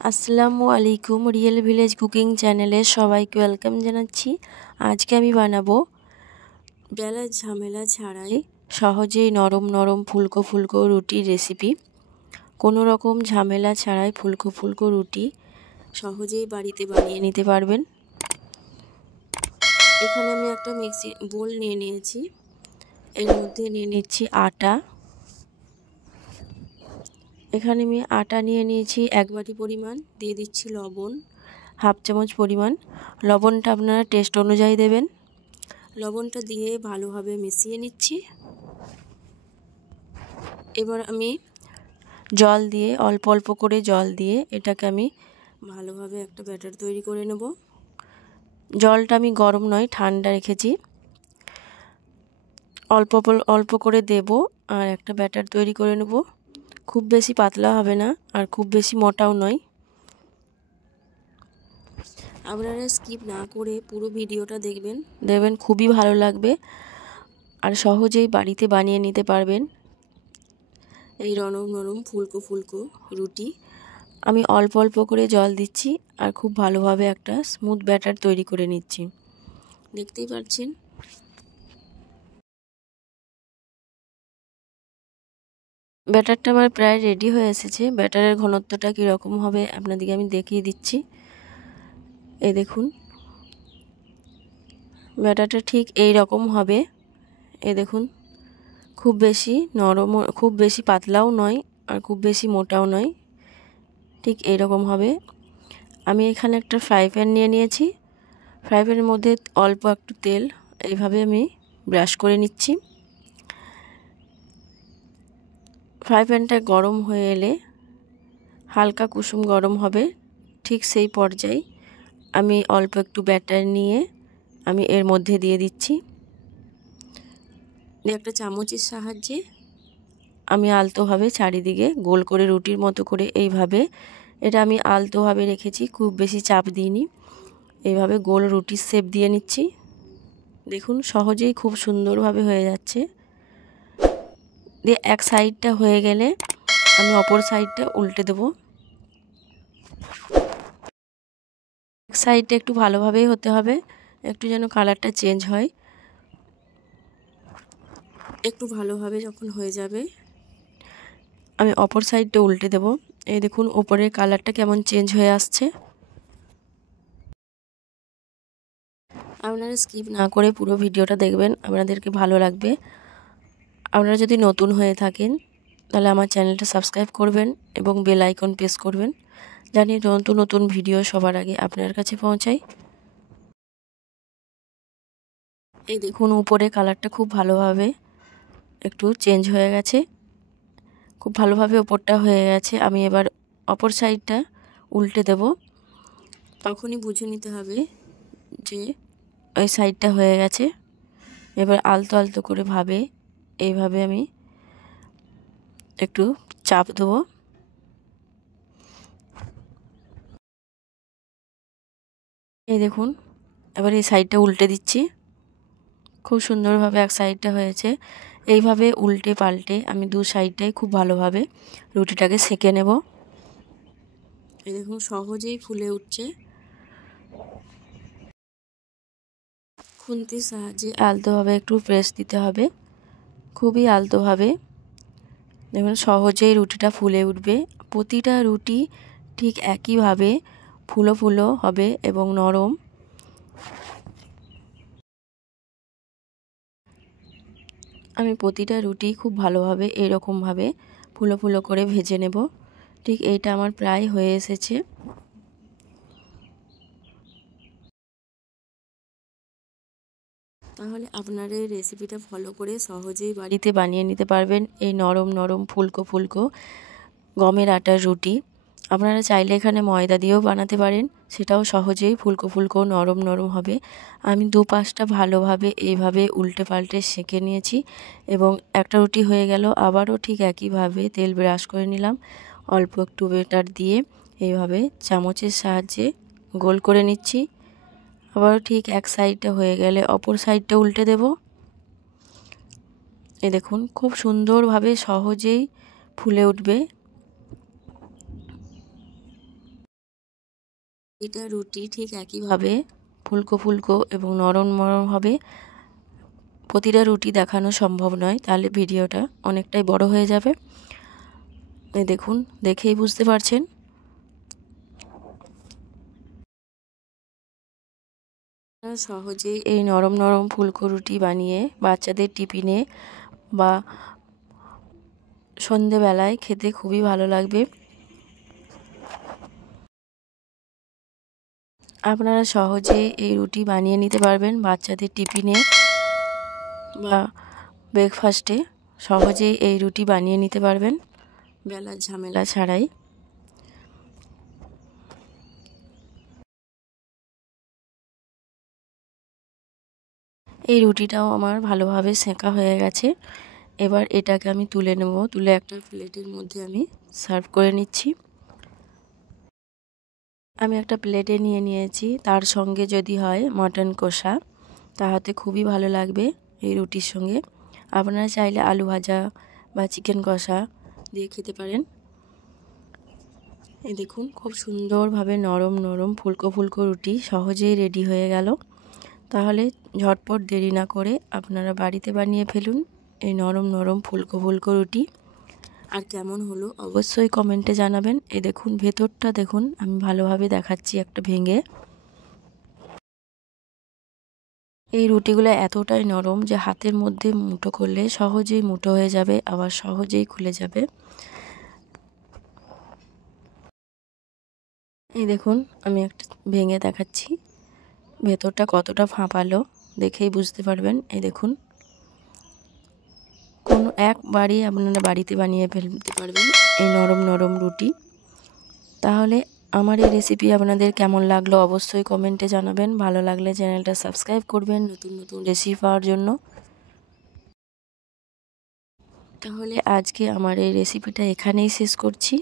আসসালামু আলাইকুম, real village cooking চ্যানেলে সবাইকে ওয়েলকাম জানাচ্ছি। আজকে আমি বানাবো বেলার ঝামেলা ছাড়াই সহজেই নরম নরম ফুলকো ফুলকো রুটির রেসিপি। কোনো রকম ঝামেলা ছাড়াই ফুলকো ফুলকো রুটি সহজেই বাড়িতে বানিয়ে নিতে পারবেন। এখানে আমি একটা মিক্সি বোল নিয়ে নিয়েছি, এর মধ্যে নিয়ে নিচ্ছি আটা। এখানে আমি আটা নিয়ে নিয়েছি 1 বাটি পরিমাণ, দিয়ে দিচ্ছি লবণ 1/2 চামচ পরিমাণ। লবণটা আপনারা টেস্ট অনুযায়ী দেবেন। লবণটা দিয়ে ভালোভাবে মিশিয়ে নিচ্ছি। এবার আমি জল দিয়ে অল্প অল্প করে জল দিয়ে এটাকে আমি ভালোভাবে একটা ব্যাটার তৈরি করে নেব। জলটা আমি গরম নয়, ঠান্ডা রেখেছি। অল্প অল্প করে দেব আর একটা ব্যাটার তৈরি করে নেব। খুব বেশি পাতলা হবে না আর খুব বেশি মোটাও নয়। আপনারা স্কিপ না করে পুরো ভিডিওটা দেখবেন খুবই ভালো লাগবে আর সহজেই বাড়িতে বানিয়ে নিতে পারবেন এই নরম নরম ফুলকো ফুলকো রুটি। আমি অল্প অল্প করে জল দিচ্ছি আর খুব ভালোভাবে একটা স্মুথ ব্যাটার তৈরি করে নিচ্ছি। দেখতেই পাচ্ছেন ব্যাটারটা আমার প্রায় রেডি হয়ে এসেছে। ব্যাটারের ঘনত্বটা কীরকম হবে আপনাদেরকে আমি দেখিয়ে দিচ্ছি। এই দেখুন, ব্যাটারটা ঠিক এই রকম হবে। এই দেখুন, খুব বেশি নরম, খুব বেশি পাতলাও নয় আর খুব বেশি মোটাও নয়, ঠিক এইরকম হবে। আমি এখানে একটা ফ্রাই প্যান নিয়ে নিয়েছি। ফ্রাই প্যানের মধ্যে অল্প একটু তেল এইভাবে আমি ব্রাশ করে নিচ্ছি। ফ্রাই প্যানটা গরম হয়ে এলে হালকা কুসুম গরম হবে, ঠিক সেই পর্যায়ে আমি অল্প একটু ব্যাটার নিয়ে আমি এর মধ্যে দিয়ে দিচ্ছি। একটা চামচের সাহায্যে আমি আলতোভাবে চারিদিকে গোল করে রুটির মতো করে এইভাবে, এটা আমি আলতোভাবে রেখেছি, খুব বেশি চাপ দিইনি। এইভাবে গোল রুটির শেপ দিয়ে নিচ্ছি। দেখুন সহজেই খুব সুন্দরভাবে হয়ে যাচ্ছে। দিয়ে এক সাইডটা হয়ে গেলে আমি অপর সাইডটা উল্টে দেব। এক সাইডটা একটু ভালোভাবেই হতে হবে, একটু যেন কালারটা চেঞ্জ হয়। একটু ভালোভাবে যখন হয়ে যাবে আমি অপর সাইডটা উল্টে দেব। এই দেখুন উপরের কালারটা কেমন চেঞ্জ হয়ে আসছে। আপনারা স্কিপ না করে পুরো ভিডিওটা দেখবেন, আপনাদেরকে ভালো লাগবে। আপনারা যদি নতুন হয়ে থাকেন তাহলে আমার চ্যানেলটা সাবস্ক্রাইব করবেন এবং বেল আইকন প্রেস করবেন, জানি নতুন নতুন ভিডিও সবার আগে আপনার কাছে পৌঁছায়। এই দেখুন উপরে কালারটা খুব ভালোভাবে একটু চেঞ্জ হয়ে গেছে, খুব ভালোভাবে ওপরটা হয়ে গেছে। আমি এবার অপর সাইডটা উল্টে দেব। তখনই বুঝে নিতে হবে যে ওই সাইডটা হয়ে গেছে। এবার আলতো আলতো করে এইভাবে আমি একটু চাপ দেবো। এই দেখুন এবার এই সাইডটা উল্টে দিচ্ছি। খুব সুন্দরভাবে এক সাইডটা হয়েছে। এইভাবে উল্টে পাল্টে আমি দু সাইডটাই খুব ভালোভাবে রুটিটাকে সেঁকে নেব। এই দেখুন সহজেই ফুলে উঠছে। খুন্তির সাহায্যে আলতোভাবে একটু প্রেস দিতে হবে, খুবই আলতোভাবে। দেখুন সহজেই রুটিটা ফুলে উঠবে। প্রতিটা রুটি ঠিক একইভাবে ফুলো ফুলো হবে এবং নরম। আমি প্রতিটা রুটি খুব ভালোভাবে এরকমভাবে ফুলো ফুলো করে ভেজে নেব। ঠিক এইটা আমার প্রায় হয়ে এসেছে। তাহলে আপনারা এই রেসিপিটা ফলো করে সহজেই বাড়িতে বানিয়ে নিতে পারবেন এই নরম নরম ফুলকো ফুলকো গমের আটার রুটি। আপনারা চাইলে এখানে ময়দা দিয়েও বানাতে পারেন, সেটাও সহজেই ফুলকো ফুলকো নরম নরম হবে। আমি দু পাশটা ভালোভাবে এইভাবে উল্টে পাল্টে সেঁকে নিয়েছি এবং একটা রুটি হয়ে গেল। আবারও ঠিক একইভাবে তেল ব্রাশ করে নিলাম, অল্প একটু ব্যাটার দিয়ে এইভাবে চামচের সাহায্যে গোল করে নিচ্ছি। আবারও ঠিক এক সাইডটা হয়ে গেলে অপর সাইডটা উল্টে দেব। এই দেখুন খুব সুন্দরভাবে সহজেই ফুলে উঠবে। এটা রুটি ঠিক একইভাবে ফুলকো ফুলকো এবং নরম নরম হবে। প্রতিটা রুটি দেখানো সম্ভব নয়, তাহলে ভিডিওটা অনেকটাই বড় হয়ে যাবে। এই দেখুন, দেখেই বুঝতে পারছেন। সহজেই এই নরম নরম ফুলকো রুটি বানিয়ে বাচ্চাদের টিফিনে বা সন্ধেবেলায় খেতে খুবই ভালো লাগবে। আপনারা সহজেই এই রুটি বানিয়ে নিতে পারবেন বাচ্চাদের টিফিনে বা ব্রেকফাস্টে। সহজেই এই রুটি বানিয়ে নিতে পারবেন বেলার ঝামেলা ছাড়াই। এই রুটিটাও আমার ভালোভাবে সেঁকা হয়ে গেছে। এবার এটাকে আমি তুলে নেব। তুলে একটা প্লেটের মধ্যে আমি সার্ভ করে নিচ্ছি। আমি একটা প্লেটে নিয়ে নিয়েছি। তার সঙ্গে যদি হয় মটন কষা, তাহাতে খুবই ভালো লাগবে এই রুটির সঙ্গে। আপনারা চাইলে আলু ভাজা বা চিকেন কষা দিয়ে খেতে পারেন। এই দেখুন, খুব সুন্দরভাবে নরম নরম ফুলকো ফুলকো রুটি সহজেই রেডি হয়ে গেল। তাহলে ঝটপট দেরি না করে আপনারা বাড়িতে বানিয়ে ফেলুন এই নরম নরম ফুলকো ফুলকো রুটি। আর কেমন হলো অবশ্যই কমেন্টে জানাবেন। এই দেখুন, ভেতরটা দেখুন, আমি ভালোভাবে দেখাচ্ছি একটা ভেঙে। এই রুটিগুলো এতটাই নরম যে হাতের মধ্যে মুঠো করলে সহজেই মুঠো হয়ে যাবে, আবার সহজেই খুলে যাবে। এই দেখুন, আমি একটা ভেঙে দেখাচ্ছি ভেতরটা কতটা ফাঁপালো, দেখেই বুঝতে পারবেন। এই দেখুন, কোনো একবারই আপনারা বাড়িতে বানিয়ে ফেলতে পারবেন এই নরম নরম রুটি। তাহলে আমার এই রেসিপি আপনাদের কেমন লাগলো অবশ্যই কমেন্টে জানাবেন। ভালো লাগলে চ্যানেলটা সাবস্ক্রাইব করবেন নতুন নতুন রেসিপি পাওয়ার জন্য। তাহলে আজকে আমার এই রেসিপিটা এখানেই শেষ করছি।